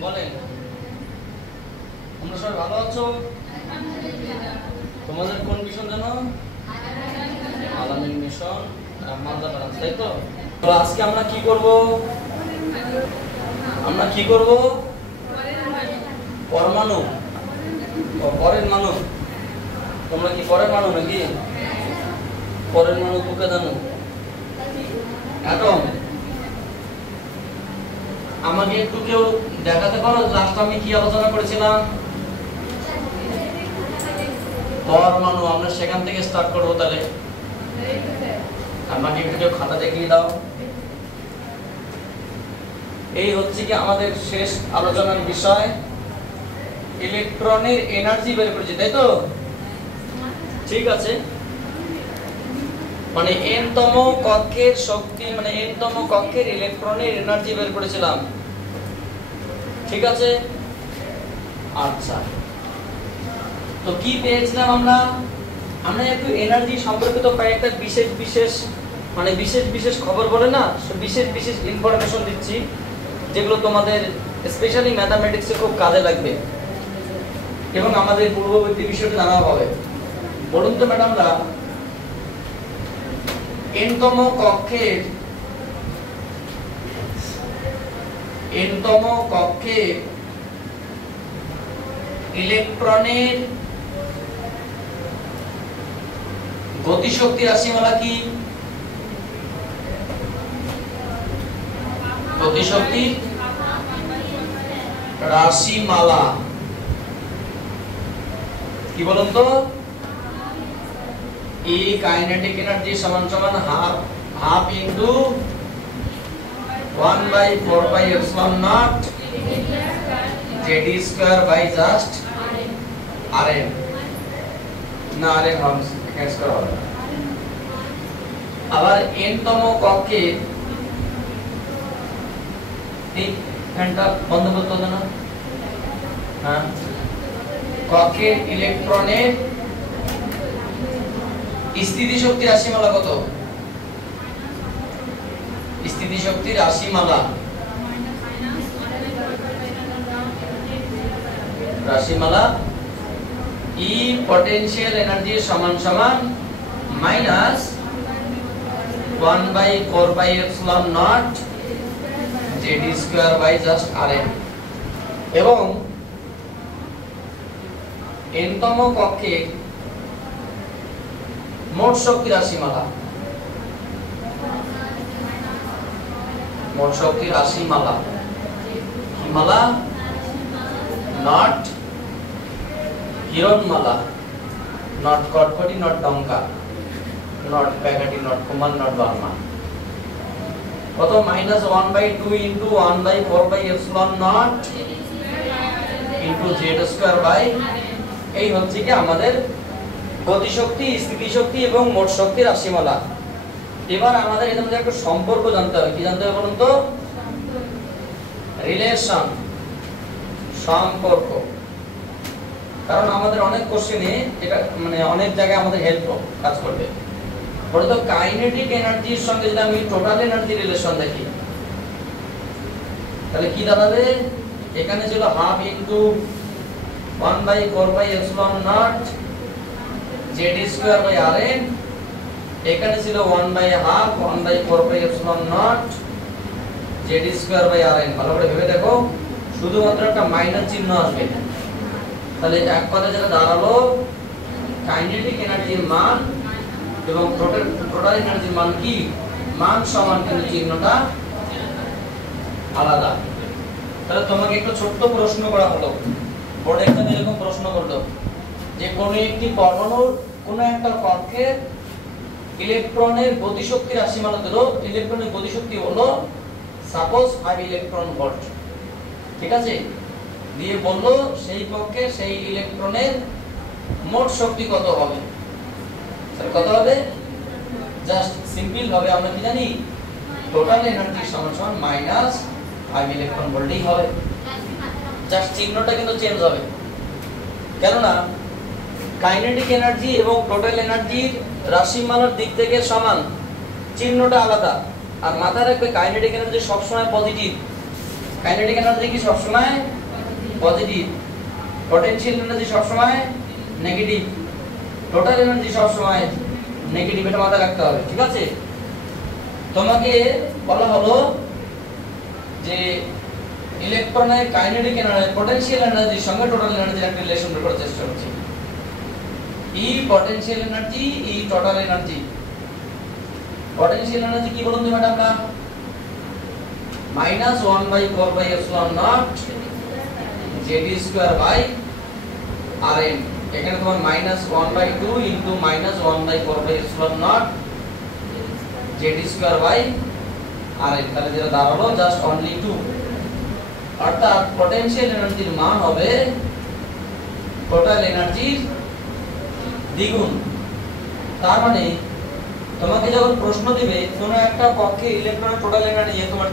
বলেন, তোমরা সবাই ভালো আছো? তোমাদের কোন মিশন জানো? আলামিন মিশন মালদা ব্রাঞ্চ, তাই তো? তো আজকে আমরা কি করব? পরমাণু ও পরের মানু। তোমরা কি পরের মানু নাকি? পরের মানু কোকে জানো? অ্যাটম। আমাকে একটু কেউ দেখাতে পারো লাস্ট আমি কি আলোচনা করেছিলাম? পরমাণু। আমরা সেখান থেকে স্টার্ট করব। তাহলে আমাকে একটু কেউ খাতা দেখিয়ে দাও। এই হচ্ছে কি আমাদের শেষ আলোচনার বিষয়, ইলেকট্রনের এনার্জি বের করেছি, তাই তো? ঠিক আছে, মানে n তম কক্ষের শক্তি, মানে n তম কক্ষের ইলেকট্রনের এনার্জি বের করেছিলাম। ঠিক আছে, আচ্ছা, তো কি পেয়েছিলাম আমরা? আমরা একটু এনার্জি সম্পর্কিত কয়েকটা বিশেষ খবর বলে না, বিশেষ ইনফরমেশন দিচ্ছি, যেগুলো তোমাদের স্পেশালি ম্যাথমেটিক্সে খুব কাজে লাগবে এবং আমাদের পূর্ববর্তী বিষয়টা জানা হবে। বলুন তো ম্যাডামরা, n-তম কক্ষের ইলেকট্রনের গতিশক্তি রাশিমালা কি? গতিশক্তি রাশিমালা কি বলুন তো? E কাইনেটিক এনার্জি সমান সমান half into 1/4πε0 ZD square by just Rn। না Rn হবে ক্যান্সেল করা হবে। আবার n-তম কক্ষের এই ফ্যানটা বন্ধ করতে হবে না? হ্যাঁ, কক্ষের ইলেকট্রনের স্থিতিশক্তি রাশিমালা কত? স্থিতিশক্তি রাশিমালা E পটেনশিয়াল এনার্জি সমান সমান minus 1/4πε0 ZD square by just Rn। এবং n-তম কক্ষের মোট শক্তি রাশিমালা হিমালা নট কিরণমালা, নট কটকটি, নট ডঙ্কা, নট প্যাকাটি, নট কুমার, নট বার্মা। কত? Minus 1/2 into 1/4πε0 into Z square by, এই হচ্ছে কি আমাদের গতিশক্তি, স্থিতিশক্তি এবং মোট শক্তি রাশিমালা। এবার আমাদের এর মধ্যে একটা সম্পর্ক জানতে হবে। কি জানতে হবে বলুন তো? রিলেশন, সম্পর্ক। কারণ আমাদের অনেক কোশ্চেনে এটা মানে অনেক জায়গায় আমাদের হেল্প কাজ করবে। বলো তো, কাইনেটিক এনার্জির সঙ্গে যদি আমি টোটাল এনার্জি রিলেশন দেখি, তাহলে কি দাঁড়াবে? এখানে ছিল half into 1/4πε0 ZD square by Rn, এখানে ছিল 1/2 1/4πε0 ZD স্কয়ার বাই Rn। ভালো করে ভেবে দেখো, শুধুমাত্র একটা মাইনাস চিহ্ন আসবে। তাহলে এক কথায় যেটা দাঁড়ালো, কাইনেটিক এনার্জির মান এবং টোটাল এনার্জির মান কি? মান সমান, কিন্তু চিহ্নটা আলাদা। তাহলে তোমাকে একটা ছোট্ট প্রশ্ন করা হলো, বোর্ড এক্সামে এরকম প্রশ্ন করলো যে কোন একটি পরমাণুর কোন একটা কক্ষের ইলেকট্রনের গতিশক্তি রাশিমালা দিল। ইলেকট্রনের গতিশক্তি হলো সাপোজ 5 ইলেকট্রন ভোল্ট। ঠিক আছে, দিয়ে বললো সেই কক্ষে সেই ইলেকট্রনের মোট শক্তি কত হবে। কত হবে? জাস্ট সিম্পল ভাবে আমরা কি জানি? টোটাল এনার্জি সমান সমান মাইনাস 5 ইলেকট্রন ভোল্টই হবে। জাস্ট চিহ্নটা কিন্তু চেঞ্জ হবে, কেননা কাইনেটিক এনার্জি এবং টোটাল এনার্জির রাশিমালার দিক থেকে সমান, চিহ্নটা আলাদা। আর মাথায় রাখবে কাইনেটিক এনার্জি সবসময় পজিটিভ, কাইনেটিক এনার্জি কি সব সময় পজিটিভ, পটেনশিয়াল এনার্জি সব সময় নেগেটিভ, টোটাল এনার্জি সব সময় নেগেটিভ, এটা মাথায় রাখতে হবে। ঠিক আছে, তোমাকে বলা হলো যে ইলেকট্রনের কাইনেটিক এনার্জি পটেনশিয়াল এনার্জির সঙ্গে টোটাল এনার্জির একটা রিলেশন বের করার চেষ্টা করছি। ই পটেনশিয়াল এনার্জি, ই টোটাল এনার্জি। পটেনশিয়াল এনার্জি কি বলুন তো ম্যাডামরা? -1/4/ε0 Zd²/Rn। এখানে তোমার -1/2 ইনটু -1/4/ε0 Zd²/Rn, তাহলে যেটা দাঁড়ালো জাস্ট অনলি 2। অর্থাৎ পটেনশিয়াল এনার্জির মান হবে টোটাল এনার্জির দ্বিগুণ। তার মানে তোমাকে যখন প্রশ্ন দিবে কোনো একটা কক্ষে ইলেকট্রনের টোটাল এনার্জি, তোমার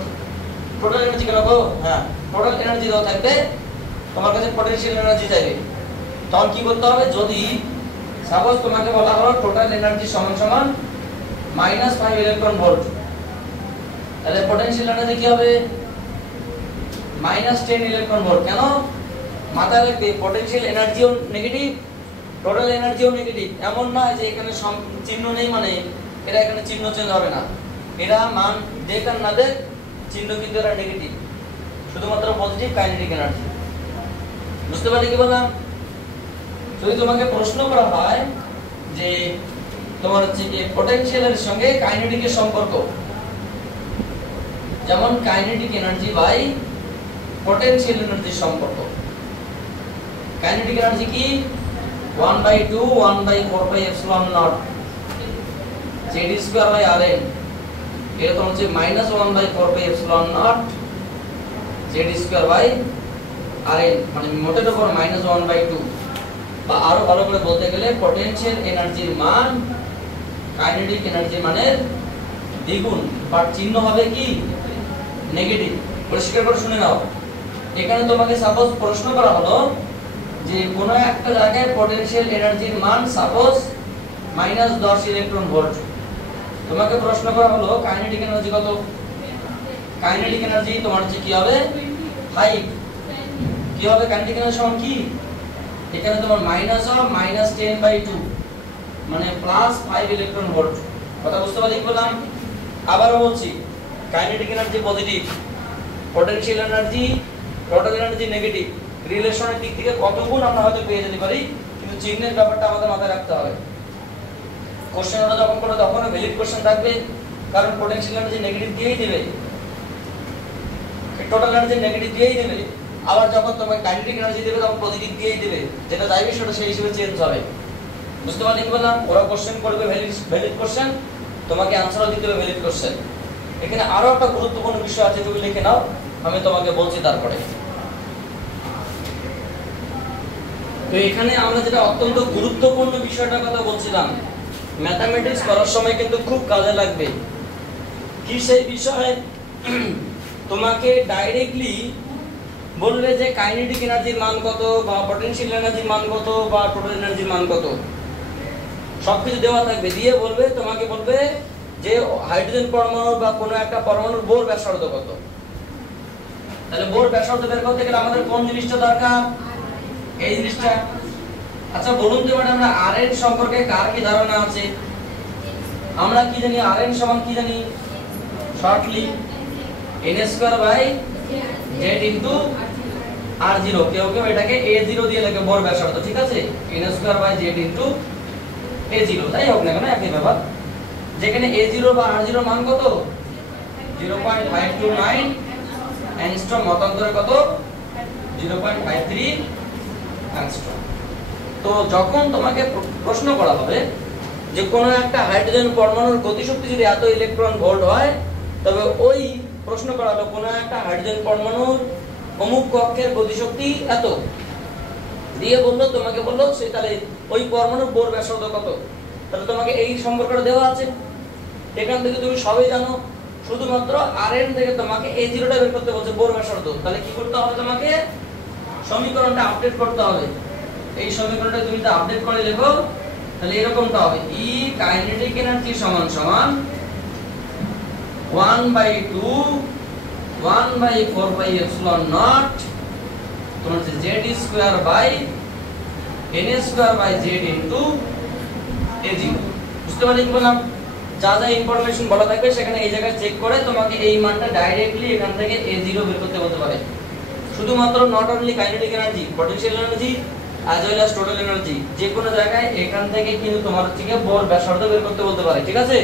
টোটাল এনার্জি কেন গো? হ্যাঁ, টোটাল এনার্জি দাও থাকবে, তোমার কাছে পটেনশিয়াল এনার্জি চাইবে, তখন কি করতে হবে? যদি সাপোজ তোমাকে বলা হলো টোটাল এনার্জি সমান সমান -5 ইলেকট্রন ভোল্ট, তাহলে পটেনশিয়াল এনার্জি কি হবে? -10 ইলেকট্রন ভোল্ট। কেন? মাথায় রাখবে পটেনশিয়াল এনার্জিও নেগেটিভ, টোটাল এনার্জিও নেগেটিভ। এমন নয় যে এখানে চিহ্ন নেই মানে এরা এখানে চিহ্ন চেঞ্জ হবে না, এরা মান দেখ আর না দেখ চিহ্ন কিন্তু এরা নেগেটিভ, শুধুমাত্র পজিটিভ কাইনেটিক এনার্জি। বুঝতে পারলে কি বললাম? যদি তোমাকে প্রশ্ন করা হয় যে তোমার হচ্ছে যে পটেনশিয়ালের সঙ্গে কাইনেটিকের সম্পর্ক, যেমন কাইনেটিক এনার্জি বাই পটেনশিয়াল এনার্জির সম্পর্ক। কাইনেটিক এনার্জি কি? 1/2 1/4/ε0 Zd²/Rn। এটা তোমার হচ্ছে -1/4/ε0 Zd²/Rn, মানে মোটের উপর -1/2। বা আরো ভালো করে বলতে গেলে পটেনশিয়াল এনার্জির মান কাইনেটিক এনার্জির মানের দ্বিগুণ, বাট চিহ্ন হবে কি? নেগেটিভ। পরিষ্কার করে শুনে নাও, এখানে তোমাকে সাপোজ প্রশ্ন করা হলো যে কোনো একটা জায়গায় পটেনশিয়াল এনার্জির মান সাপোজ -10 ইলেকট্রন ভোল্ট। তোমাকে প্রশ্ন করা হলো কাইনেটিক এনার্জি কত? কাইনেটিক এনার্জি তোমার হচ্ছে কি হবে? 5। কি হবে কাইনেটিক এনার্জি সমান কি? এখানে তোমার -10/2 মানে +5 ইলেকট্রন ভোল্ট। কথা বুঝতে পারলি? বললাম আবারও বলছি, kinetic energy positive, potential energy total energy negative. রিলেশনের দিক থেকে কত গুণ আমরা হয়তো পেয়ে যেতে পারি, কিন্তু চিহ্নের ব্যাপারটা আমাদের মাথায় রাখতে হবে। কোশ্চেনটা যখন করবে তখন ভ্যালিড কোশ্চেন থাকবে, কারণ পটেনশিয়াল এনার্জি নেগেটিভ দিয়েই দেবে, টোটাল এনার্জি নেগেটিভ দিয়েই দেবে। আবার যখন তোমাকে কাইনেটিক এনার্জি দেবে তখন পজিটিভ দিয়েই দেবে, যেটা চাইবে সেটা সেই হিসেবে চেঞ্জ হবে। বুঝতে পারলি কি বললাম? ওরা কোশ্চেন করবে ভ্যালিড কোশ্চেন, তোমাকে আনসারও দিতে হবে ভ্যালিড কোশ্চেন। এখানে আরো একটা গুরুত্বপূর্ণ বিষয় আছে, তুমি লিখে নাও, আমি তোমাকে বলছি তারপরে। তো এখানে আমরা যেটা অত্যন্ত গুরুত্বপূর্ণ বিষয়টার কথা বলছিলাম, ম্যাথমেটিক্স করার সময় কিন্তু খুব কাজে লাগবে। কি সেই বিষয়? তোমাকে ডাইরেক্টলি বলবে যে কাইনেটিক এনার্জির মান কত, বা পটেনশিয়াল এনার্জির মান কত, বা টোটাল এনার্জির মান কত, সবকিছু দেওয়া থাকবে। দিয়ে বলবে, তোমাকে বলবে যে হাইড্রোজেন পরমাণু বা কোনো একটা পরমাণুর বোর ব্যাসার্ধ কত। তাহলে বোর ব্যাসার্ধ বের করতে গেলে আমাদের কোন জিনিসটা দরকার? এই জিনিসটা। আচ্ছা বলুন তো ম্যাডাম, আমরা Rn সম্পর্কে কার কি ধারণা আছে? আমরা কি জানি? Rn সমান কি জানি? Shortly n²/z × R0। কেউ এটাকে a0 দিয়ে লেখে, বোর ব্যাসার্ধ। ঠিক আছে, n²/z × a0, তাই হোক না কেন একই ব্যাপার। যেখানে a0 বা r0 মান কত? 0.529 অ্যাংস্ট্রম, মতান্তরে কত? 0.53 অ্যাংস্ট্রম। তো যখন তোমাকে প্রশ্ন করা হবে যে কোনো একটা হাইড্রোজেন পরমাণুর গতিশক্তি যদি এত ইলেকট্রন ভোল্ট হয়, তবে ওই প্রশ্ন করা হলো কোনো একটা হাইড্রোজেন পরমাণুর অমুক কক্ষের গতিশক্তি এত, দিয়ে বললো, তোমাকে বললো সে তাহলে ওই পরমাণুর বোর ব্যাসার্ধ কত। তাহলে তোমাকে এই সম্পর্কটা দেওয়া আছে, এখান থেকে তুমি সবই জানো, শুধুমাত্র Rn থেকে তোমাকে a0টা বের করতে বলছে, বোর ব্যাসার্ধ। তাহলে কি করতে হবে? তোমাকে সমীকরণটা আপডেট করতে হবে। এই সমীকরণটা তুমি তো আপডেট করে লেখো, তাহলে এরকমটা হবে, E কাইনেটিক এনার্জি সমান সমান 1/2 1/4πε0 তোমার হচ্ছে z²/n² z ইনটু a0। বুঝতে পারলে কি বললাম? যা যা ইনফরমেশন বলা থাকবে সেখানে এই জায়গায় চেক করে তোমাকে এই মানটা ডাইরেক্টলি এখান থেকে a0 বের করতে বলতে পারে। শুধুমাত্র not only kinetic energy, potential energy as well as total energy, যে কোনো জায়গায় এখান থেকে কিন্তু তোমার হচ্ছে বোর ব্যাসার্ধ বের করতে বলতে পারে। ঠিক আছে?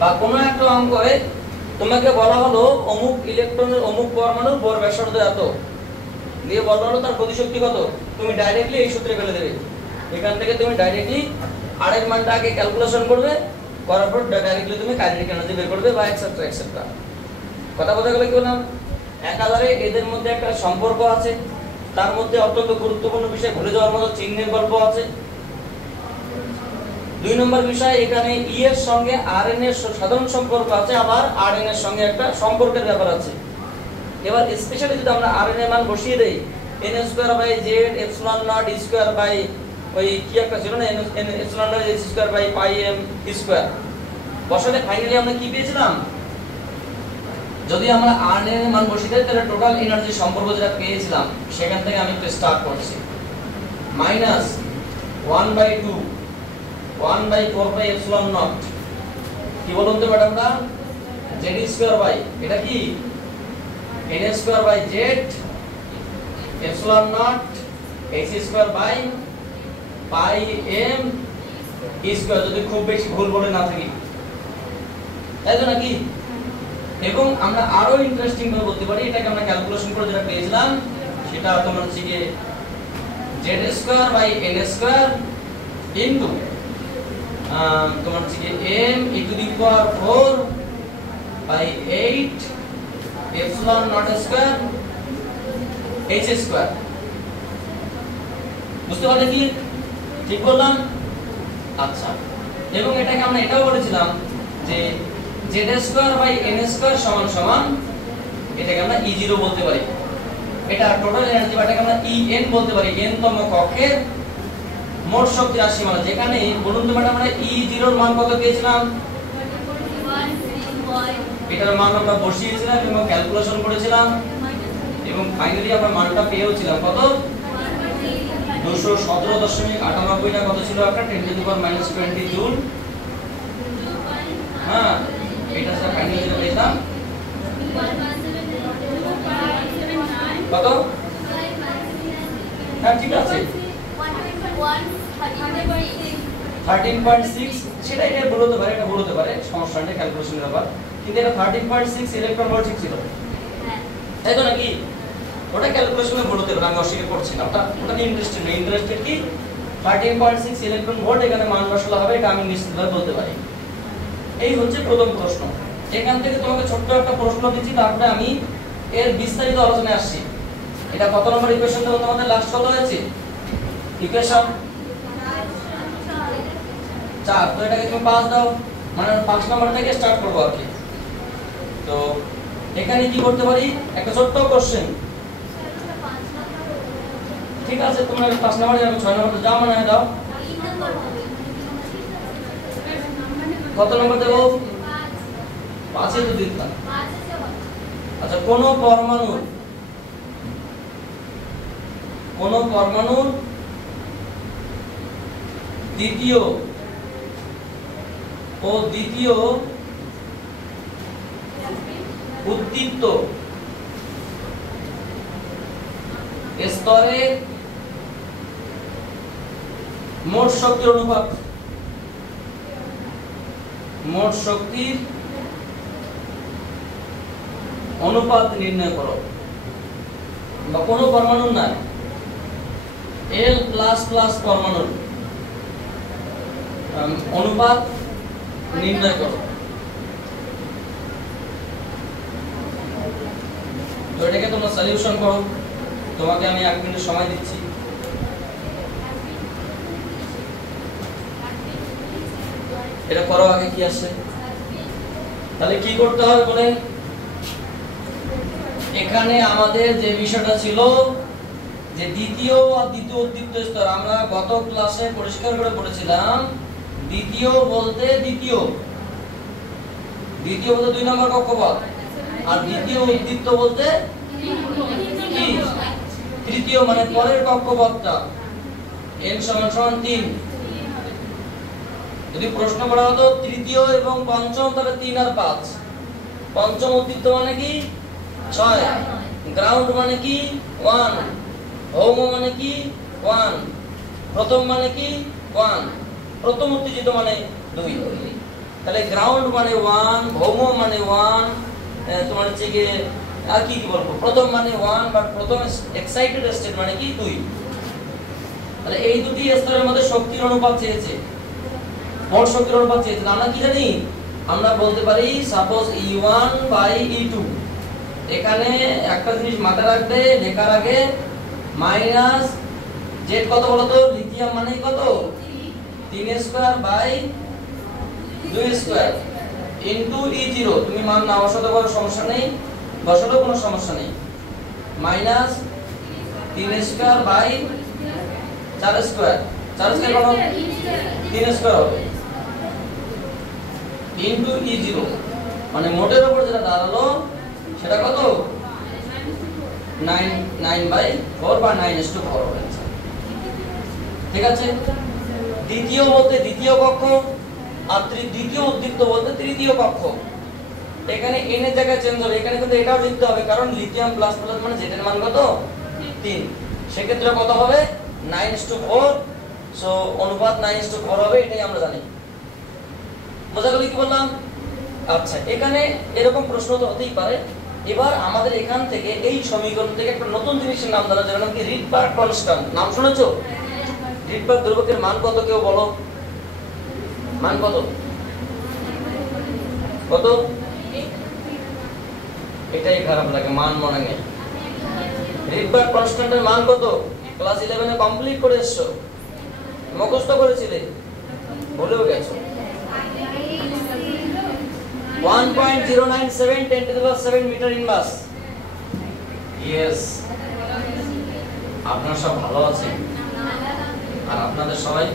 বা কোনো একটা অঙ্কে তোমাকে বলা হলো অমুক ইলেকট্রনের অমুক পরমাণুর বোর ব্যাসার্ধ এত, দিয়ে বলা হলো তার গতিশক্তি কত, তুমি ডাইরেক্টলি এই সূত্রে ফেলে দেবে। এখান থেকে তুমি ডাইরেক্টলি আর এর মানটা আগে ক্যালকুলেশন করবে, করার পর ডাইরেক্টলি তুমি কাইনেটিক এনার্জি বের করবে বা এক্সেট্রা এক্সেট্রা। কথা বলতে গেলে কি বললাম, একাধারে এদের মধ্যে একটা সম্পর্ক আছে, তার মধ্যে অত্যন্ত গুরুত্বপূর্ণ বিষয় ভুলে যাওয়ার মতো চিহ্নের গল্প আছে। 2 নম্বর বিষয়, এখানে ই এর সঙ্গে আর এন এর সাধারণ সম্পর্ক আছে, আবার আর এন এর সঙ্গে একটা সম্পর্কের ব্যাপার আছে। এবার স্পেশালি যদি আমরা আর এন এর মান বসিয়ে দেই n² / z ε0 e² বাই ওই কি একটা ছিল না ε0 h² বাই πm স্কয়ার, বসালে ফাইনালি আমরা কি পেয়েছিলাম? যদি আমরা আর এন এর মান বসিয়ে দেই তাহলে টোটাল এনার্জি সম্পর্ক যেটা পেয়েছিলাম সেখান থেকে আমি একটু স্টার্ট করছি। -1/2 1/4πε0 কি বলুন তো ম্যাডামরা, z² বাই এটা কি n² by z ε0 h² by πm square, যদি খুব বেশি ভুল বলে না থাকি, তাই তো নাকি? এবং আমরা আরো ইন্টারেস্টিং ভাবে বলতে পারি, এটাকে আমরা ক্যালকুলেশন করে যেটা পেয়েছিলাম সেটা তোমার হচ্ছে কি z² বাই n² ইনটু তোমার হচ্ছে কি m e⁴ বাই 8 ε0² h²। বুঝতে পারলে কি ঠিক বললাম? আচ্ছা, এবং এটাকে আমরা এটাও বলেছিলাম যে z² বাই n² সমান সমান, এটাকে আমরা e0 বলতে পারি, এটা টোটাল এনার্জি, বা এটাকে আমরা en বলতে পারি, n তম কক্ষের মোট শক্তি রাশিমালা। যেখানে বলুন তো ম্যাডাম আমরা e0 এর মান কত পেয়েছিলাম? এটার মান আমরা বসিয়েছিলাম এবং ক্যালকুলেশন করেছিলাম, এবং ফাইনালি আমরা মানটা পেয়েওছিলাম কত? 217.98 না কত ছিল একটা 10⁻⁻20 জুল। হ্যাঁ, এটা স্যার ফাইনালি যেটা পেয়েছিলাম কত? হ্যাঁ ঠিক আছে 13.6, সেটা এটা বলতে পারে, এটা বলতে পারে, সমস্যা নেই, ক্যালকুলেশনের ব্যাপার। কিন্তু এটা 13.6 ইলেকট্রন ভোল্ট ঠিক ছিল, তাই তো নাকি? ওটা ক্যালকুলেশনে বলতে পারে, আমি অস্বীকার করছি না, ওটা ইন্টারেস্টেড না। ইন্টারেস্টেড কি 13.6 ইলেকট্রন ভোল্ট এখানে মান বসানো হবে, এটা আমি নিশ্চিতভাবে বলতে পারি। এই হচ্ছে প্রথম প্রশ্ন। এখান থেকে তোমাকে ছোট্ট একটা প্রশ্ন দিচ্ছি, তারপরে আমি এর বিস্তারিত আলোচনায় আসছি। এটা কত নম্বর ইকুয়েশন দেবো তোমাদের? লাস্ট কত হয়েছে ইকুয়েশন? 4। তো এটাকে তুমি 5 দাও, মানে 5 নম্বর থেকে স্টার্ট করবো আর কি। তো এখানে কি করতে পারি, একটা ছোট্ট কোশ্চেন। ঠিক আছে, তোমরা 5 নম্বরে যাবে, 6 নম্বরে যাও, মনে হয় দাও। কত নম্বর দেবো? 5 এ তো দিতাম। আচ্ছা, কোন পরমাণুর দ্বিতীয় উদ্দীপ্ত স্তরে মোট শক্তির অনুপাত নির্ণয় করো। বা কোন পরমাণুর না L++ পরমাণুর অনুপাত নির্ণয় করো। তো এটাকে তোমরা সলিউশন করো, তোমাকে আমি 1 মিনিট সময় দিচ্ছি। এটা করো, আগে কি আসছে? তাহলে কি করতে হবে বলে, এখানে আমাদের যে বিষয়টা ছিল যে দ্বিতীয় উদ্দীপ্ত স্তর, আমরা গত ক্লাসে পরিষ্কার করে পড়েছিলাম দ্বিতীয় বলতে 2 নম্বর কক্ষপথ, আর দ্বিতীয় উদ্দীপ্ত বলতে কি তৃতীয় মানে পরের কক্ষপথটা n সমান সমান 3। যদি প্রশ্ন করা হতো তৃতীয় এবং পঞ্চম তাহলে 3 আর 5। পঞ্চম উদ্দীপ্ত মানে কি 6, গ্রাউন্ড মানে কি 1, ভৌম মানে কি 1, প্রথম মানে কি 1, প্রথম উত্তেজিত মানে 2। তাহলে গ্রাউন্ড মানে 1, ভৌম মানে 1, তোমার হচ্ছে কি আর কি কি বলবো, প্রথম মানে 1 বাট প্রথম এক্সাইটেড স্টেট মানে কি 2। তাহলে এই দুটি স্তরের মধ্যে শক্তির অনুপাত চেয়েছে, মোট শক্তির অনুপাত চেয়েছে। আমরা কি জানি, আমরা বলতে পারি সাপোজ E1 বাই E2। এখানে একটা জিনিস মাথায় রাখবে, লেখার আগে মাইনাস জেড কত বলো তো, লিথিয়াম মানে কত 3 square by 2 square into E0। তুমি মান না বসাতে পারো, সমস্যা নেই, বসালেও কোনো সমস্যা নেই। Minus 3 square by 4 square, 4 square কত 3 স্কয়ার হবে ইনটু E0, মানে মোটের উপর যেটা দাঁড়ালো সেটা কত 9/4 বা 9:4 হবে। ঠিক আছে। দ্বিতীয় বলতে দ্বিতীয় কক্ষ, আর দ্বিতীয় উদ্দীপ্ত বলতে তৃতীয় কক্ষ। এখানে n এর জায়গায় চেঞ্জ হবে, এখানে কিন্তু এটাও লিখতে হবে, কারণ লিথিয়াম প্লাস প্লাস মানে z এর মান কত 3। সেক্ষেত্রে কত হবে 9:4। সো অনুপাত 9:4 হবে, এটাই আমরা জানি। বোঝা গেল কি বললাম? আচ্ছা, এখানে এরকম প্রশ্ন তো হতেই পারে। এবার আমাদের এখান থেকে এই সমীকরণ থেকে একটা নতুন জিনিসের নাম জানা, যার নাম কি রিডবার্গ কনস্ট্যান্ট। নাম শুনেছো? রিডবার্গ ধ্রুবকের মান কত কেউ বলো, মান কত কত? এটাই খারাপ লাগে, মান মনে নেই। রিডবার্গ কনস্ট্যান্টের মান কত? ক্লাস 11 এ কমপ্লিট করে এসছো, মুখস্থ করেছিলে, ভুলেও গেছো। 1.097 10 to the power 7 metre inverse. Yes, আপনারা সব ভালো আছেন? আর আপনাদের সবাই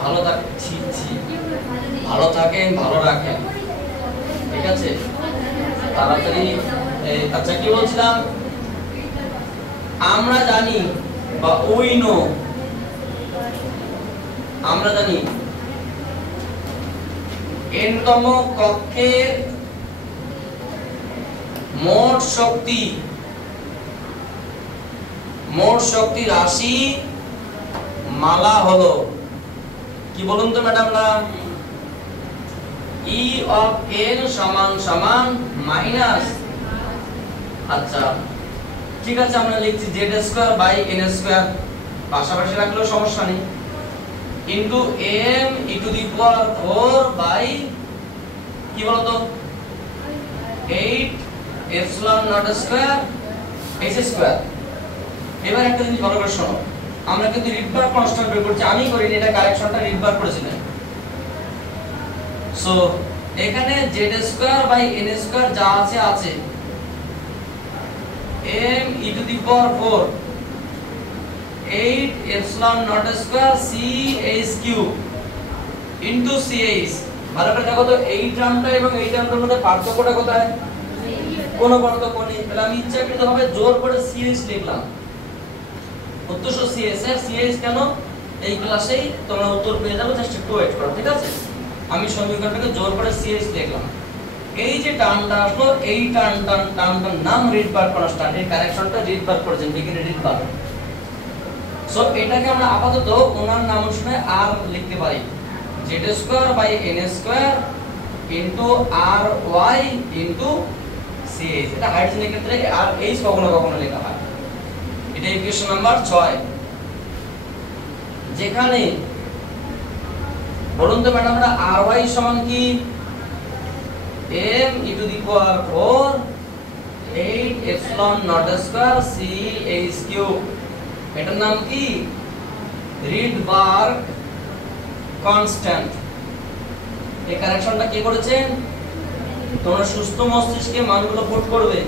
ভালো থাকেন, ভালো থাকেন, ভালো রাখেন, ঠিক আছে? তাড়াতাড়ি। আচ্ছা, কি বলছিলাম, আমরা জানি বা উই নো, আমরা জানি n-তম কক্ষের মোট শক্তি রাশি মালা হলো কি বলুন তো ম্যাডামরা? E of n সমান সমান মাইনাস, আচ্ছা ঠিক আছে, আমরা লিখছি z square by n square, পাশাপাশি রাখলেও সমস্যা নেই, into m e to the power 4 by কি বলতো 8 epsilon naught square h square. এবার একটা জিনিস ভালো করে শোনো, আমরা কিন্তু রিডবার্গ কনস্ট্যান্ট বের করছি, আমি করিনি, এটা কারেকশনটা রিডবার্গ করেছিলেন। সো এখানে z square by n square যা আছে আছে, m e to the power 4 8 epsilon naught square c h cube into ch। ভালো করে দেখো তো, এই টার্মটা এবং এই টার্মটার মধ্যে পার্থক্যটা কোথায়? কোনো পার্থক্য নেই। তাহলে আমি ইচ্ছাকৃতভাবে জোর করে ch লিখলাম, উত্তর ch এর ch কেন? এই ক্লাসেই তোমরা উত্তর পেয়ে যাবে, জাস্ট একটু ওয়েট করো, ঠিক আছে? আমি সমীকরণটাকে জোর করে ch লিখলাম। এই যে টার্মটা আসলো, এই টার্মটার নাম রিডবার্গ কনস্ট্যান্ট, এই কারেকশনটা রিডবার্গ করেছেন, বিজ্ঞানী রিডবার্গ। সো এটাকে আমরা আপাতত ওনার নাম শুনে আর লিখতে পারি, z square by n square into r y into ch। এটা হাইড্রোজেনের ক্ষেত্রে আর h কখনো কখনো লেখা হয়। এটা ইকুয়েশন নাম্বার 6। যেখানে বলুন তো ম্যাডামরা ry সমান কি m e to the power 4 8 epsilon naught square c h cube. এটার নাম কি রিডবার্গ কনস্ট্যান্ট। এই কারেকশনটা কে করেছেন? তোমরা সুস্থ মস্তিষ্কে মানগুলো পুট করবে।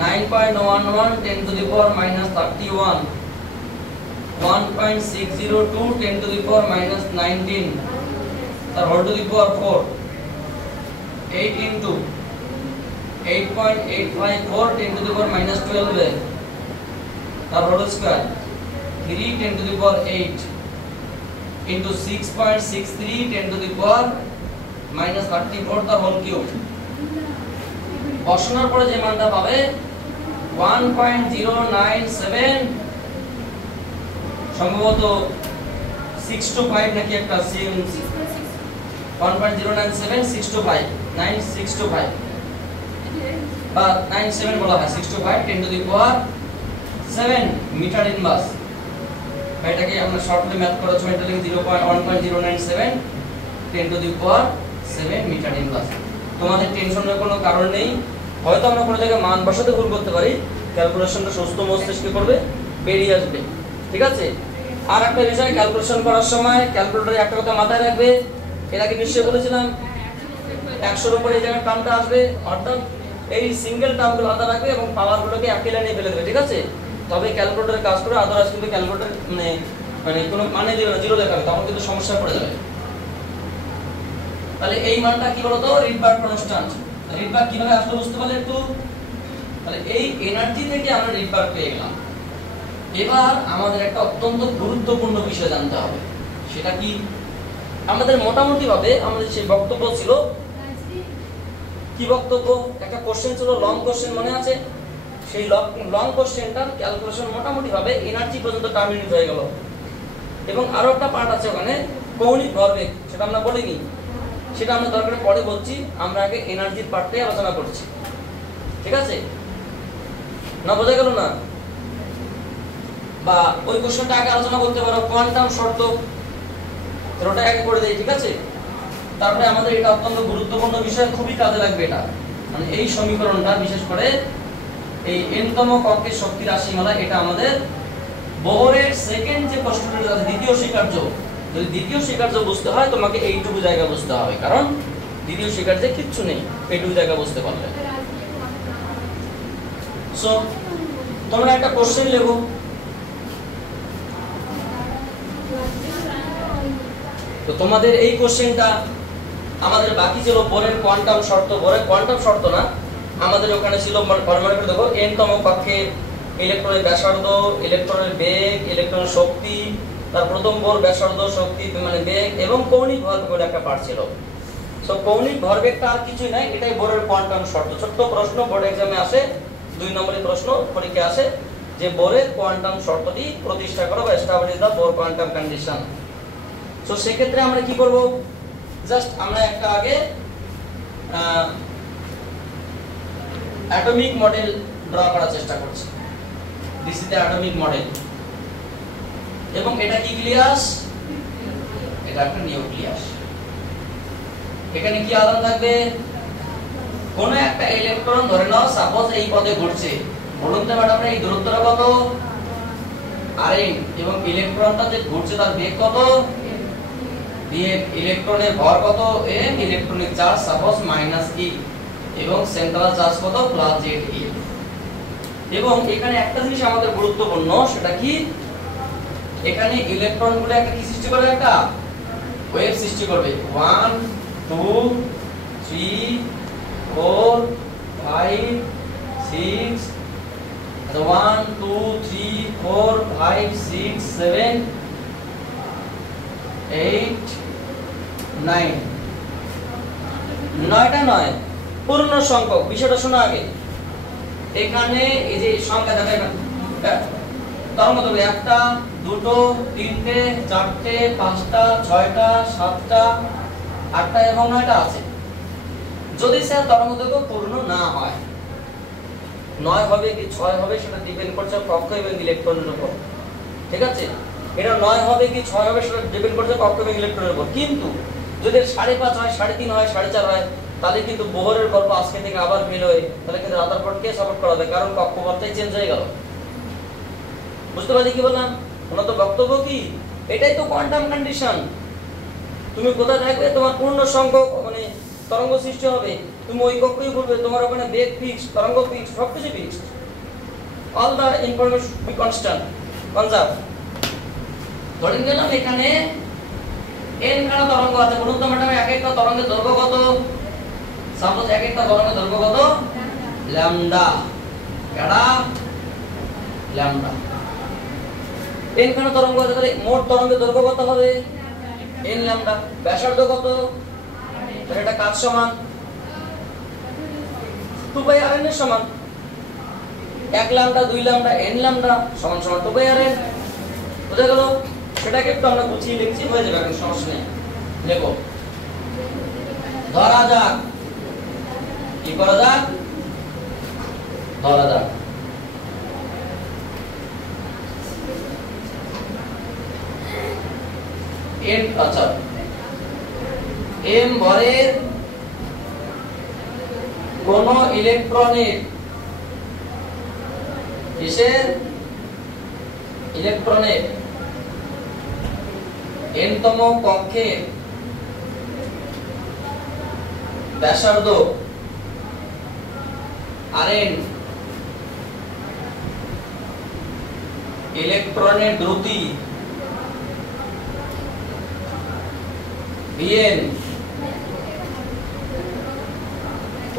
9.11 10 to the power minus 31, 1.602 10 to the power minus 19 তার whole to the power 4, 8 into 8.854 10 to the power minus 12 তার whole square 3 10 to the power 8 into 6.63 10 to the power minus 34 তার হোল কিউব। বসানোর পরে যে মানটা পাবে 1.097 সম্ভবত 625 নাকি একটা 1.097 625 9625 বা 97 বলা হয় 625 10 to the power 7 metre inverse. এটাকে আমরা শর্টলি ম্যাথ করার সময় এটা লিখি 0.1.097 10 to the power 7 metre inverse. তোমাদের টেনশনের কোনো কারণ নেই, হয়তো আমরা কোনো জায়গায় মান বসাতে ভুল করতে পারি, ক্যালকুলেশনটা সুস্থ মস্তিষ্কে করবে, বেরিয়ে আসবে। ঠিক আছে? আর একটা বিষয়, ক্যালকুলেশন করার সময় ক্যালকুলেটরে একটা কথা মাথায় রাখবে, এর আগে নিশ্চয়ই বলেছিলাম 100 এর উপরে এই জায়গায় টার্মটা আসবে, অর্থাৎ এই সিঙ্গেল টার্মগুলো আলাদা রাখবে এবং পাওয়ারগুলোকে একই লাইনে ফেলে দেবে। ঠিক আছে? তবে ক্যালকুলেটরে কাজ করে, আদারওয়াইজ কিন্তু ক্যালকুলেটর মানে কোনো মানে দিবে না, জিরো দেখাবে, তখন কিন্তু সমস্যায় পড়ে যাবে। তাহলে এই মানটা কি বলতো, রিডবার্গ কনস্ট্যান্ট। রিডবার্গ কিভাবে আসলে বুঝতে পারলে একটু, তাহলে এই এনার্জি থেকে আমরা রিডবার্গ পেয়ে গেলাম। এবার আমাদের একটা অত্যন্ত গুরুত্বপূর্ণ বিষয় জানতে হবে, সেটা কি আমাদের মোটামুটি ভাবে আমাদের সেই বক্তব্য ছিল, কি বক্তব্য, একটা কোশ্চেন ছিল লং কোশ্চেন, মনে আছে? সেই লং কোশ্চেনটার ক্যালকুলেশন মোটামুটি ভাবে এনার্জি পর্যন্ত টার্মিনেট হয়ে গেল। এবং আরো একটা পার্ট আছে ওখানে কৌণিক ভরবেগ, সেটা আমরা বলিনি, সেটা আমরা দরকারে পরে বলছি, আমরা আগে এনার্জির পার্টটাই আলোচনা করছি। ঠিক আছে? না বোঝা গেল না? বা ওই কোশ্চেনটা আগে আলোচনা করতে পারো, কোয়ান্টাম শর্ত, ওটা আগে করে দেই। ঠিক আছে? তারপরে আমাদের এটা অত্যন্ত গুরুত্বপূর্ণ বিষয়, খুবই কাজে লাগবে এটা, মানে এই সমীকরণটা, বিশেষ করে এই n তম কক্ষের শক্তি রাশিমালা, এটা আমাদের বোরের সেকেন্ড যে প্রশ্নটা আছে, দ্বিতীয় স্বীকার্য, যদি দ্বিতীয় স্বীকার্য বুঝতে হয় তোমাকে এইটুকু জায়গা বুঝতে হবে, কারণ দ্বিতীয় স্বীকার্যে কিচ্ছু নেই, এইটুকু জায়গা বুঝতে পারলে। সো তোমরা একটা কোশ্চেন লেখো, তো তোমাদের এই কোশ্চেনটা আমাদের বাকি ছিল বোরের কোয়ান্টাম শর্ত। বোরের কোয়ান্টাম শর্ত না, আমাদের ওখানে ছিল, মনে করে দেখো, n-তম কক্ষে ইলেকট্রনের ব্যাসার্ধ, ইলেকট্রনের বেগ, ইলেকট্রনের শক্তি, তার প্রথম বোর ব্যাসার্ধ, শক্তি মানে বেগ, এবং কৌণিক ভরবেগ একটা পার্ট ছিল। সো কৌণিক ভরবেগটা আর কিছুই নাই, এটাই বোরের কোয়ান্টাম শর্ত। ছোট্ট প্রশ্ন বোর্ড এক্সামে আসে, 2 নম্বরের প্রশ্ন পরীক্ষায় আসে, যে বোরের কোয়ান্টাম শর্তটি প্রতিষ্ঠা করো বা এস্টাবলিশ দা বোর কোয়ান্টাম কন্ডিশন। সো সেক্ষেত্রে আমরা কি করব, জাস্ট আমরা একটা আগে অ্যাটমিক মডেল ড্র করার চেষ্টা করছি। This is the atomic model, এবং এটা কি গ্লিয়াস, এটা একটা নিউক্লিয়াস। এখানে কি আধান থাকবে, কোন একটা ইলেকট্রন ধরে নাও সাপোজ এই পথে ঘুরছে, বলুন তো ম্যাডাম এই দূরত্বটা কত, rn, এবং ইলেকট্রনটা যে ঘুরছে তার বেগ কত, vf, ইলেকট্রনের ভর কত, m, electronic charge suppose -e, এবং সেন্ট্রাল চার্জ কত, +ze। এবং এখানে একটা জিনিস আমাদের গুরুত্বপূর্ণ, সেটা কি, এখানে ইলেকট্রনগুলো একটা কি সৃষ্টি করবে, একটা ওয়েভ সৃষ্টি করবে। 1 2 3 4 5 6, 1 2 3 4 5 6 7 8 9, 9টা নয়, পূর্ণ সংখ্যক। বিষয়টা শোনো আগে, এখানে এই যে সংখ্যা দেখা তরঙ্গ তবে 1টা 2টো 3টে 4টে 5টা 6টা 7টা 8টা এবং 9টা আছে। যদি স্যার তরঙ্গ দৈর্ঘ্য পূর্ণ না হয়, 9 হবে কি 6 হবে সেটা ডিপেন্ড করছে কক্ষ এবং ইলেকট্রনের উপর। ঠিক আছে? এটা 9 হবে কি 6 হবে সেটা ডিপেন্ড করছে কক্ষ এবং ইলেকট্রনের উপর। কিন্তু যদি 5.5 হয়, 3.5 হয়, 4.5 হয়, তাহলে কিন্তু বোহরের গল্প আজকে থেকে আবার ফেল হয়, তাহলে কিন্তু রাদারফোর্ডকে সাপোর্ট করা হবে, কারণ কক্ষপথটাই চেঞ্জ হয়ে গেল। বুঝতে পারলি কি বললাম? ওনার তো বক্তব্য কি, এটাই তো কোয়ান্টাম কন্ডিশন। তুমি কোথায় থাকবে, তোমার পূর্ণ সংখ্যক মানে তরঙ্গ সৃষ্টি হবে, তুমি ওই কক্ষেই ঘুরবে, তোমার ওখানে বেগ ফিক্সড, তরঙ্গ ফিক্সড, সবকিছু fixed, all the information be constant conserve. ধরে নিলাম এখানে n খানা তরঙ্গ আছে, বলুন তো ম্যাডাম এক একটা তরঙ্গের দৈর্ঘ্য কত, সাপোজ এক একটা তরঙ্গের দৈর্ঘ্য কত ল্যামডা, কেডা ল্যামডা। n খানা তরঙ্গ আছে, তাহলে মোট তরঙ্গের দৈর্ঘ্য কত হবে n ল্যামডা। ব্যাসার্ধ কত, তাহলে এটা কাজ সমান 2πrn এর সমান 1 ল্যামডা 2 ল্যামডা n ল্যামডা সমান সমান 2πrn। বুঝা গেল? সেটাকে একটু আমরা গুছিয়ে লিখছি, হয়ে যাবে, কোনো সমস্যা নেই। দেখো ধরা যাক, কি করা যাক, ধরা যাক n, আচ্ছা m ভরের কোন ইলেকট্রনের, কিসের ইলেকট্রনের n তম কক্ষের ব্যাসার্ধ Rn, ইলেকট্রনের দ্রুতি Vn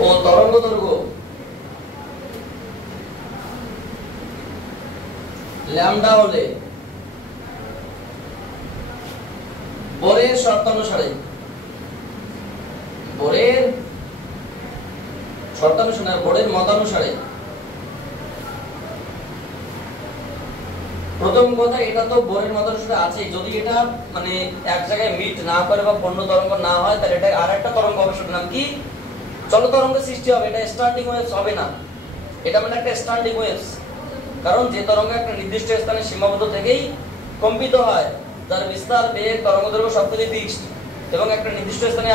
ও তরঙ্গ দৈর্ঘ্য ল্যামডা হলে বোরের শর্তানুসারে, বোরের শর্তানুসারে, বোরের মতানুসারে, প্রথম কথা এটা তো বোরের মতানুসারে আছে, যদি এটা মানে এক জায়গায় মিট না করে বা পূর্ণ তরঙ্গ না হয়, তাহলে এটা আরেকটা তরঙ্গ হবে, সেটার নাম কি চল তরঙ্গের সৃষ্টি হবে। এটা স্ট্যান্ডিং ওয়েভস হবে না, এটা মানে একটা স্ট্যান্ডিং ওয়েভস। কারণ যে তরঙ্গ একটা নির্দিষ্ট স্থানে সীমাবদ্ধ থেকেই কম্পিত হয়, যার বিস্তার, বেগ, তরঙ্গদৈর্ঘ্য সবকিছু ফিক্সড এবং একটা নির্দিষ্ট স্থানে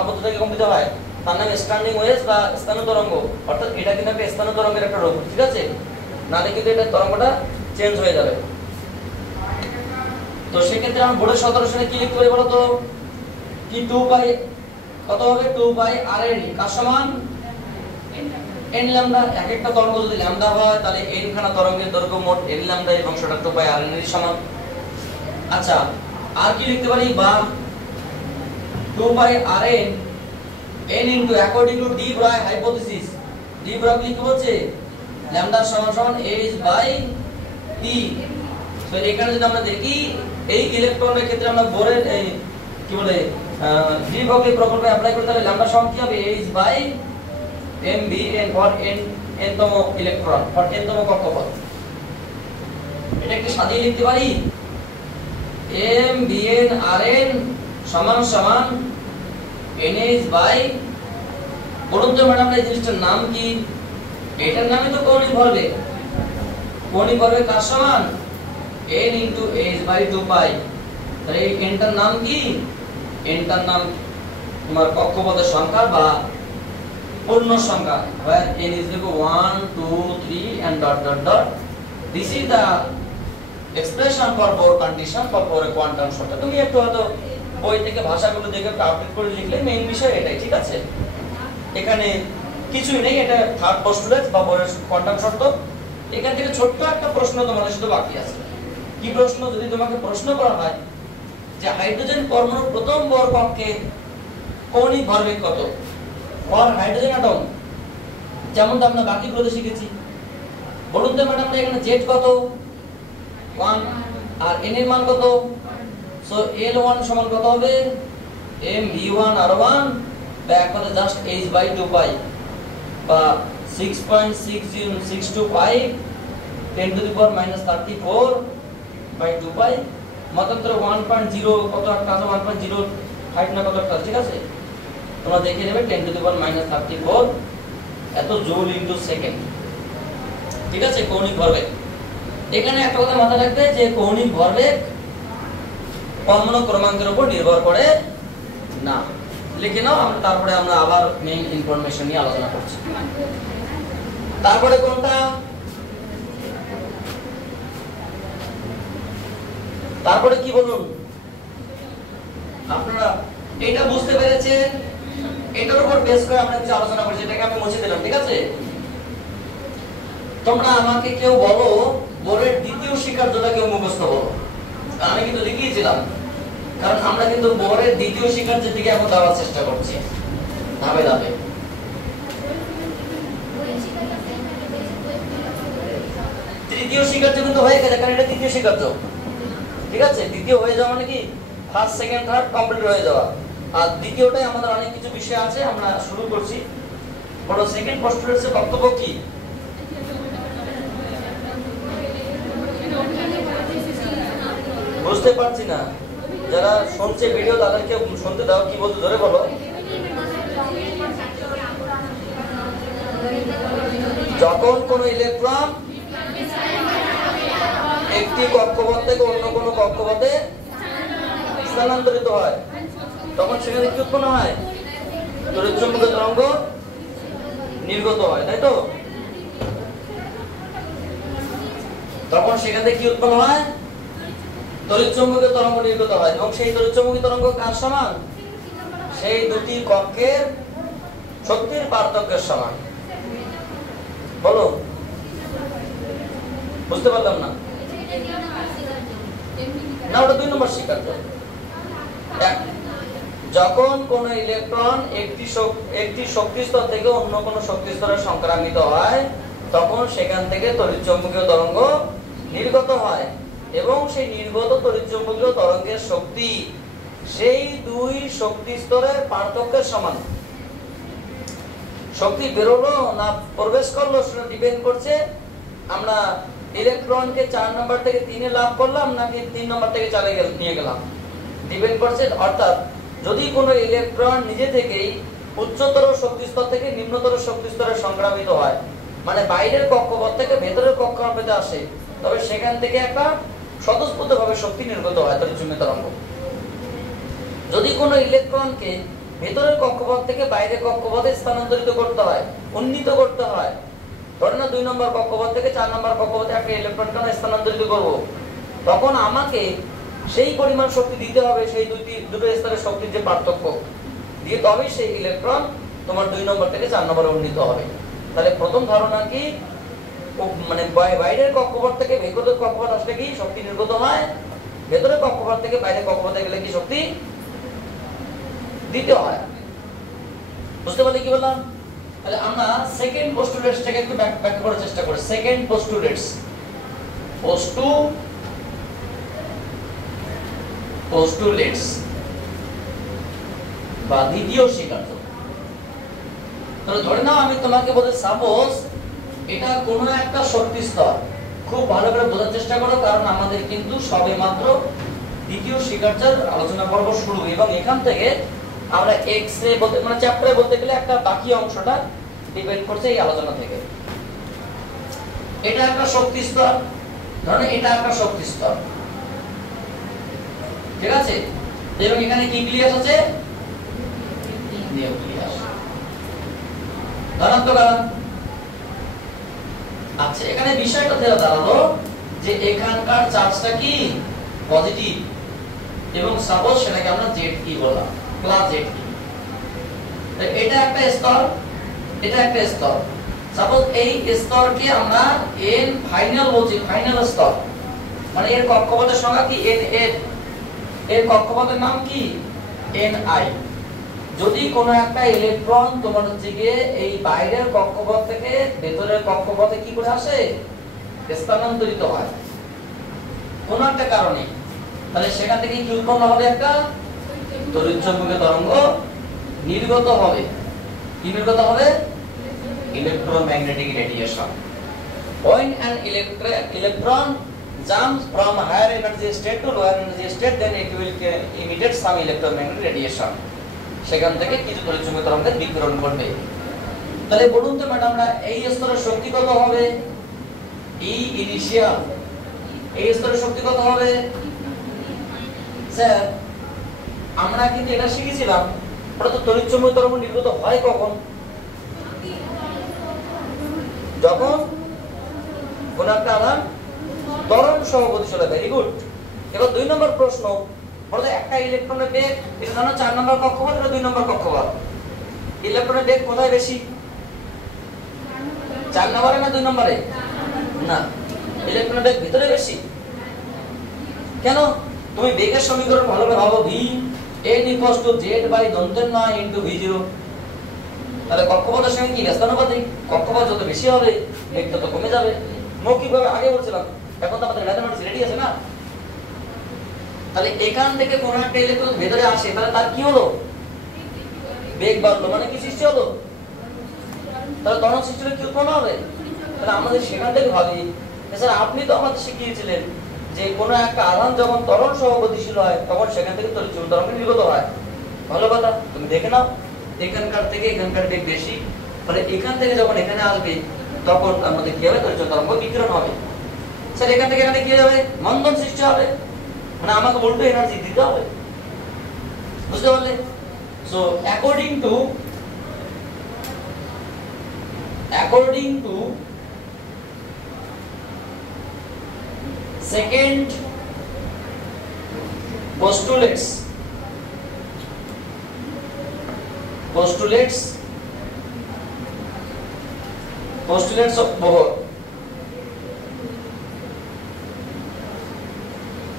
আবদ্ধ থেকে কম্পিত হয়, তার নাম স্ট্যান্ডিং ওয়েভস বা স্থানীয় তরঙ্গ। অর্থাৎ এটা কিন্তু একটা স্থানীয় তরঙ্গের একটা রূপ, ঠিক আছে? নাহলে কিন্তু এটা তরঙ্গটা চেঞ্জ হয়ে যাবে। তো সেক্ষেত্রে আমরা বোর্ডের শর্তানুসারে কি লিখতে পারি বলো তো? কি 2π কত হবে 2πrn কার সমান n ল্যামডা। এক একটা তরঙ্গ যদি ল্যামডা হয়, তাহলে n খানা তরঙ্গের দৈর্ঘ্য মোট n ল্যামডা এবং সেটা 2πrn এর সমান। আচ্ছা আর কি লিখতে পারি? বা 2πrn n into according to d Broglie hypothesis, d Broglie কি বলছে? ল্যামডা সমান সমান h বাই p। তো এখানে যদি আমরা দেখি এই ইলেকট্রনের ক্ষেত্রে আমরা বোরের এই কি বলে d Broglie প্রকল্পে অ্যাপ্লাই করি, তাহলে ল্যামডা সমান কি হবে? h by mvn for n তম ইলেকট্রন ফর n তম কক্ষপথ। এটা কি সাজিয়ে লিখতে পারি? mvnrn সমান সমান nh বাই, বলুন তো ম্যাডাম এই জিনিসটার নাম কি? এটার নামই তো কৌণিক ভরবেগ। কৌণিক ভরবেগ কার সমান? n into h by 2π। তাহলে এই n টার নাম কি? n টার নাম তোমার কক্ষপথের সংখ্যা বা পূর্ণ সংখ্যা, where n is equal to 1 2 3 and dot dot dot. This is the expression for Bohr condition for Bohr quantum শর্ত। তুমি একটু হয়তো বই থেকে ভাষাগুলো দেখে আপডেট করে লিখলে মেইন বিষয় এটাই, ঠিক আছে? এখানে কিছুই নেই, এটা থার্ড পোস্টুলেট বা বোরের কোয়ান্টাম শর্ত। এখান থেকে ছোট্ট একটা প্রশ্ন তোমাদের শুধু বাকি আছে। কি প্রশ্ন? যদি তোমাকে প্রশ্ন করা হয় যে হাইড্রোজেন পরমাণুর প্রথম বর কক্ষে কৌণিক ভরবেগ কত ফর হাইড্রোজেন অ্যাটম, যেমনটা আমরা বাকিগুলোতে শিখেছি, বলুন তো ম্যাডাম এখানে জেড কত? 1 আর n এর মান কত? সো L1 সমান কত হবে? mv1r1 বা এক কথা জাস্ট h বাই 2π বা 6.60625 10 to the power minus 34 by 2π মাত্র 1.0 কত একটা আছে, 1.0 হাইট না কত একটা, ঠিক আছে? তোমরা দেখে নেবে 10 to the power minus 34 এত জুল ইনটু সেকেন্ড, ঠিক আছে? কৌণিক ভরবেগ। এখানে একটা কথা মাথায় রাখবে যে কৌণিক ভরবেগ পরমাণু ক্রমাঙ্কের উপর নির্ভর করে না। লিখে নাও, তারপরে আমরা আবার মেইন ইনফরমেশন নিয়ে আলোচনা করছি। তারপরে কোনটা? তারপরে কি বলুন? আপনারা এটা বুঝতে পেরেছেন? এটার উপর বেস করে আমরা কিছু আলোচনা করছি, এটাকে আমি মুছে দিলাম, ঠিক আছে? তোমরা আমাকে কেউ বলো বোরের দ্বিতীয় স্বীকার্যটা কেউ মুখস্থ বলো। আমি কিন্তু লিখিয়েছিলাম, কারণ আমরা কিন্তু বোরের দ্বিতীয় স্বীকার্যের দিকে এখন যাওয়ার চেষ্টা করছি। ধাপে ধাপে। তৃতীয় স্বীকার্য কিন্তু হয়ে গেছে, কারণ এটা তৃতীয় স্বীকার্য, ঠিক আছে। দ্বিতীয় হয়ে যাওয়া মানে কি ফার্স্ট সেকেন্ড থার্ড কমপ্লিট হয়ে যাওয়া। আর দ্বিতীয়টাই আমাদের অনেক কিছু বিষয় আছে, আমরা শুরু করছি। বড় সেকেন্ড পোস্টুলেটসের বক্তব্য কি? বুঝতে পারছি না, যারা শুনছে ভিডিও তাদেরকে শুনতে দাও, কি বলতে ধরে বলো। যখন কোন ইলেকট্রন একটি কক্ষপথ থেকে অন্য কোন কক্ষপথে স্থানান্তরিত হয়, তখন সেখানে কি উৎপন্ন হয়? তড়িৎচুম্বকীয় তরঙ্গ নির্গত হয়, তাই তো? তখন সেখান থেকে কি উৎপন্ন হয়? তড়িৎচুম্বকীয় তরঙ্গ নির্গত হয়। এবং সেই তড়িৎচুম্বকীয় তরঙ্গ কার সমান? সেই দুটি কক্ষের শক্তির পার্থক্যের সমান। বলো, বুঝতে পারলাম না। না, ওটা 2 নম্বর স্বীকার্য। যখন কোন ইলেকট্রন একটি শক্তি স্তর থেকে অন্য কোন শক্তি স্তরে সংক্রামিত হয়, তখন সেখান থেকে তড়িৎচুম্বকীয় তরঙ্গ নির্গত হয় এবং সেই নির্গত তড়িৎচুম্বকীয় তরঙ্গের শক্তি সেই দুই শক্তি স্তরের পার্থক্যের সমান। শক্তি বেরোলো না প্রবেশ করলো সেটা ডিপেন্ড করছে আমরা ইলেকট্রনকে 4 নম্বর থেকে 3 এ লাভ করলাম নাকি 3 নম্বর থেকে 4 এ নিয়ে গেলাম, ডিপেন্ড করছে। অর্থাৎ যদি কোনো ইলেকট্রন নিজে থেকেই উচ্চতর শক্তি স্তর থেকে নিম্নতর শক্তি স্তরে সংক্রামিত হয়, মানে বাইরের কক্ষপথ থেকে ভেতরের কক্ষপথে আসে, তবে সেখান থেকে একটা স্বতঃস্ফূর্তভাবে শক্তি নির্গত হয়, তড়িৎচুম্বকীয় তরঙ্গ। যদি কোনো ইলেকট্রনকে ভেতরের কক্ষপথ থেকে বাইরের কক্ষপথে স্থানান্তরিত করতে হয়, উন্নীত করতে হয়, ধরে না 2 নম্বর কক্ষপথ থেকে 4 নম্বর কক্ষপথে একটা ইলেকট্রনকে স্থানান্তরিত করব, তখন আমাকে সেই পরিমাণ শক্তি দিতে হবে, সেই দুটো স্তরের শক্তির যে পার্থক্য দিয়ে, তবেই সেই ইলেকট্রন তোমার 2 নম্বর থেকে 4 নম্বরে উন্নীত হবে। তাহলে প্রথম ধারণা কি, মানে বাইরের কক্ষপথ থেকে ভেতরের কক্ষপথ আসলে কি শক্তি নির্গত হয়, ভেতরের কক্ষপথ থেকে বাইরের কক্ষপথে গেলে কি শক্তি দিতে হয়। বুঝতে পারলে কি বললাম? তাহলে আমরা সেকেন্ড পোস্টুলেটসটাকে একটু ব্যাখ্যা করার চেষ্টা করি। সেকেন্ড পোস্টুলেটস বা দ্বিতীয় স্বীকার্য। তাহলে ধরে নাও আমি তোমাকে বলি, সাপোজ এটা কোনো একটা শক্তি স্তর। খুব ভালো করে বোঝার চেষ্টা করো, কারণ আমাদের কিন্তু সবেমাত্র দ্বিতীয় স্বীকার্যের আলোচনা পর্ব শুরু, এবং এখান থেকে আমরা এক্স রে বলতে মানে চ্যাপ্টারে বলতে গেলে একটা বাকি অংশটা ডিপেন্ড করছে এই আলোচনা থেকে। এটা একটা শক্তি স্তর, ধরুন এটা একটা শক্তি স্তর, ঠিক আছে। এবং এখানে কি নিউক্লিয়াস আছে? নিউক্লিয়াস ধনাত্মক আধান। আচ্ছা, এখানে বিষয়টা দাঁড়ালো যে এখানকার চার্জটা কি পজিটিভ, এবং সাপোজ সেটাকে আমরা জেড কি বললাম, প্লাস জেড কি। এটা একটা স্তর, এটা একটা স্তর। সাপোজ এই স্তরকে আমরা এন ফাইনাল বলছি, ফাইনাল স্তর, মানে এর কক্ষপথের সংখ্যা কি এন, এর কক্ষপথের নাম কি এন আই। যদি কোনো একটা ইলেকট্রন তোমার হচ্ছে গিয়ে এই বাইরের কক্ষপথ থেকে ভেতরের কক্ষপথে কি করে আসে, স্থানান্তরিত হয় কোনো একটা কারণে, তাহলে সেখান থেকে কি উৎপন্ন হবে? একটা তড়িৎচুম্বকীয় তরঙ্গ নির্গত হবে। কি নির্গত হবে? Electromagnetic radiation. When an electron jumps from higher energy state to lower energy state, then it will emit some electromagnetic radiation. সেখান থেকে কিছু তড়িৎচুম্বকীয় তরঙ্গের বিকিরণ ঘটবে। তাহলে বলুন তো ম্যাডামরা, এই স্তরের শক্তি কত হবে? ই ইনিশিয়াল। এই স্তরের শক্তি কত হবে? স্যার আমরা কিন্তু এটা শিখেছিলাম, ওটা তো তড়িৎচুম্বকীয় তরঙ্গ নির্গত হয় কখন? যখন কোন একটা আধান ত্বরণ সহ গতিশীল। Very good. এবার 2 নম্বর প্রশ্ন, বলতে একটা ইলেকট্রনের বেগ, এটা জানো 4 নম্বর কক্ষপথ, এটা 2 নম্বর কক্ষপথ। ইলেকট্রনের বেগ কোথায় বেশি? 4 নম্বরে না 2 নম্বরে? না, ইলেকট্রনের বেগ ভিতরে বেশি। কেন? তুমি বেগের সমীকরণ ভালো করে ভাবো, v n = z/n into v0। তাহলে কক্ষপথের সঙ্গে কি ব্যস্তানুপাতিক, কক্ষপথ যত বেশি হবে বেগ তত কমে যাবে। মৌখিকভাবে আগে বলছিলাম, এখন তো আমাদের ম্যাথমেটিক্স রেডি আছে না। তাহলে এখান থেকে কোন একটা ইলেকট্রন ভেতরে আসে, তাহলে তার কি হলো, বেগ বাড়লো, মানে কি সৃষ্টি হলো, তাহলে ত্বরণ সৃষ্টি হলে কি উৎপন্ন হবে। তাহলে আমাদের সেখান থেকে ভাবি, স্যার আপনি তো আমাদের শিখিয়েছিলেন যে কোনো একটা আধান যখন ত্বরণ সহ গতিশীল হয় তখন সেখান থেকে তড়িৎ চুম্বক তরঙ্গ নির্গত হয়। ভালো কথা, তুমি দেখে নাও এখানকার থেকে এখানকার বেগ বেশি, তাহলে এখান থেকে যখন এখানে আসবে তখন তার মধ্যে কি হবে, তড়িৎ চুম্বক তরঙ্গ বিকিরণ হবে। স্যার এখান থেকে এখানে কি হবে, মন্দন সৃষ্টি হবে, মানে আমাকে উল্টো এনার্জি দিতে হবে, বুঝতে পারলে। So according to second postulates of Bohr,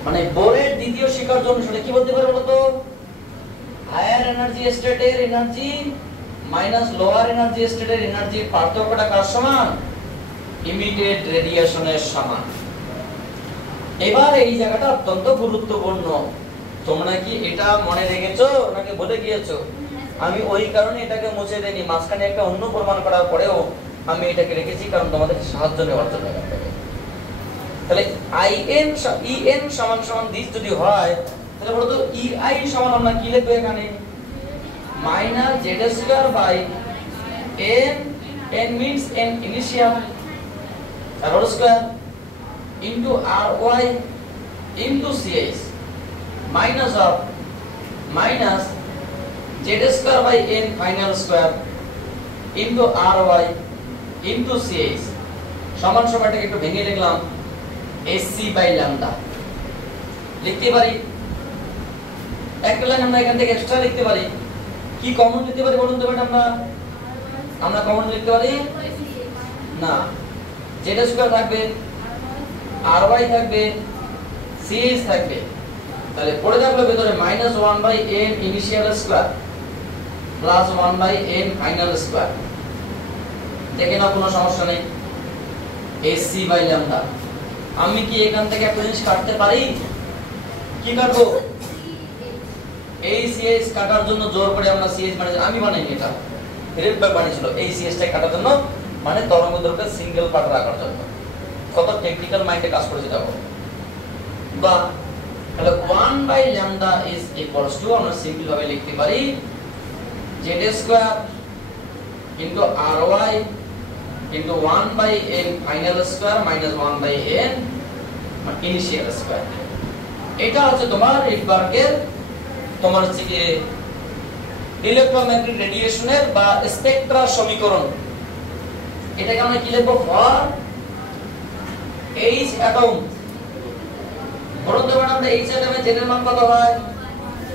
মানে বোরের দ্বিতীয় শিকার্য অনুসারে কি বলতে পারে বলতো, হায়ার এনার্জি স্টেটের এনার্জি মাইনাস লোয়ার এনার্জি স্টেটের এনার্জির পার্থক্যটা কার সমান, ইমিডিয়েট রেডিয়েশনের সমান। এবার এই জায়গাটা অত্যন্ত গুরুত্বপূর্ণ, তোমরা কি এটা মনে রেখেছো নাকি ভুলে গিয়েছো? আমি ওই কারণে এটাকে মুছে দেইনি, মাঝখানে একটা অন্য প্রমাণ করার পরেও আমি এটাকে রেখেছি, কারণ তোমাদের সাহায্য নেওয়ার জন্য। তাহলে IN EN সমান সমান দিস যদি হয়, তাহলে বলো তো EI সমান আমরা কি লিখবো এখানে, minus z square by n, n means n initial আর whole square into ry into ch minus of minus z square by n final square into ry into ch সমান সমান এটাকে একটু ভেঙে লিখলাম sc by lambda লিখতে পারি। একটা লাইন আমরা এখান থেকে এক্সট্রা লিখতে পারি, কি কমন লিখতে পারি বলুন তো ম্যাডাম, আমরা কমন লিখতে পারি না, z স্কয়ার থাকবে, ry থাকবে, ch থাকবে, তাহলে পড়ে থাকলো ভিতরে minus 1/n initial square plus 1/n final square. দেখে না কোনো সমস্যা নেই, sc বাই ল্যামডা। আমি কি এখান থেকে একটা জিনিস কাটতে পারি, কি কাটবো, এই ch কাটার জন্য জোর করে আমরা ch মানে আমি বানাইনি, এটা রেডবার্গ বানিয়েছিল এই ch টা কাটার জন্য, মানে তরঙ্গ দৈর্ঘ্য সিঙ্গেল পার্ট রাখার জন্য। কত টেকনিক্যাল মাইন্ডে কাজ করেছে দেখো। বা তাহলে 1 lambda is equals to আমরা সিম্পল ভাবে লিখতে পারি z square into ry into 1/n final square minus 1/n initial square. এটা হচ্ছে তোমার রিডবার্গের তোমার হচ্ছে কি ইলেক্ট্রোম্যাগনেটিক রেডিয়েশনের বা স্পেকট্রা সমীকরণ। এটাকে আমরা কি লিখবো, ফর H অ্যাটম। বলুন তো ম্যাডাম H অ্যাটমে Z এর মান কত হয়,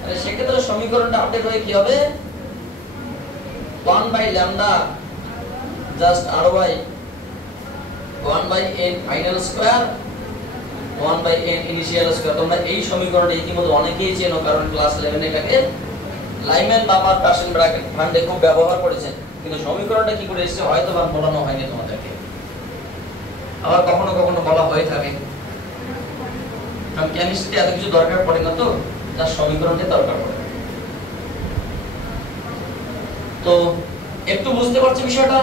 তাহলে সেক্ষেত্রে সমীকরণটা আপডেট হয়ে কি হবে, 1/λ just ry 1/n final square 1/n initial square. তোমরা এই সমীকরণটা ইতিমধ্যে অনেকেই চেনো, কারণ ক্লাস 11 এটাকে লাইম্যান বাবার পার্সেন্ট ব্র্যাকেট ফান্ডে খুব ব্যবহার করেছেন, কিন্তু সমীকরণটা কি করে এসেছে হয়তো বা বলানো হয়নি তোমাদেরকে, আবার কখনো কখনো বলা হয়ে থাকে, কারণ কেমিস্ট্রিতে এত কিছু দরকার পড়ে না, তো তার সমীকরণটা দরকার পড়ে। তো একটু বুঝতে পারছি বিষয়টা,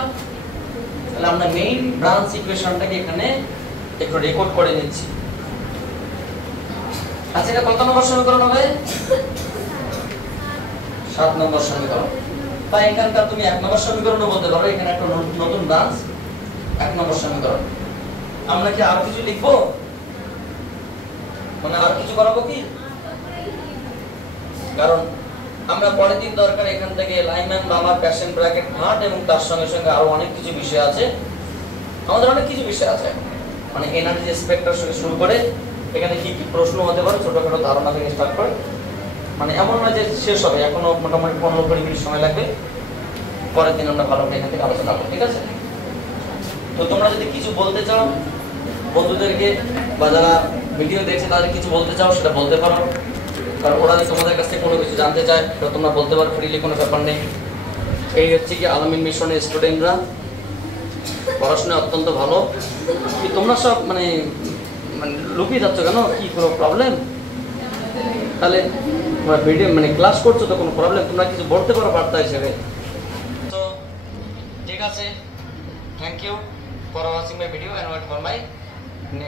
তাহলে আমরা মেইন ব্রাঞ্চ ইকুয়েশনটাকে এখানে একটু রেকর্ড করে নিচ্ছি। আচ্ছা, এটা কত নম্বর সমীকরণ হবে, 7 নম্বর সমীকরণ। তাই এখানকার তুমি 1 নম্বর সমীকরণও বলতে পারো, এখানে একটা নতুন ব্রাঞ্চ 1 নম্বর সমীকরণ। আমরা কি আর কিছু লিখবো, মানে আর কিছু করাবো কি, কারণ আমরা পরের দিন দরকার এখান থেকে লাইম্যান বামার প্যাশন ব্র্যাকেট ঘাট এবং তার সঙ্গে সঙ্গে আরো অনেক কিছু বিষয় আছে, আমাদের অনেক কিছু বিষয় আছে, মানে এনার্জি স্পেকট্রাম থেকে শুরু করে এখানে কি কি প্রশ্ন হতে পারে ছোটখাটো ধারণা থেকে স্টার্ট করে, মানে এমন নয় যে শেষ হবে, এখনো মোটামুটি 15-20 মিনিট সময় লাগবে। পরের দিন আমরা ভালো করে এখান থেকে আলোচনা করব, ঠিক আছে? তো তোমরা যদি কিছু বলতে চাও বন্ধুদেরকে বা যারা ভিডিও দেখছে তাদের কিছু বলতে চাও সেটা বলতে পারো, কারণ ওরা যদি তোমাদের কাছ থেকে কোনো কিছু জানতে চায় তো তোমরা বলতে পারো, ফ্রিলি, কোনো ব্যাপার নেই। এই হচ্ছে কি আলামিন মিশনের স্টুডেন্টরা, পড়াশোনা অত্যন্ত ভালো। কি তোমরা সব মানে মানে লুকিয়ে যাচ্ছ কেন? কি কোনো প্রবলেম? তাহলে তোমরা ভিডিও মানে ক্লাস করছো তো কোনো প্রবলেম? তোমরা কিছু বলতে পারো বার্তা হিসেবে। তো ঠিক আছে, thank you for watching my video and wait for my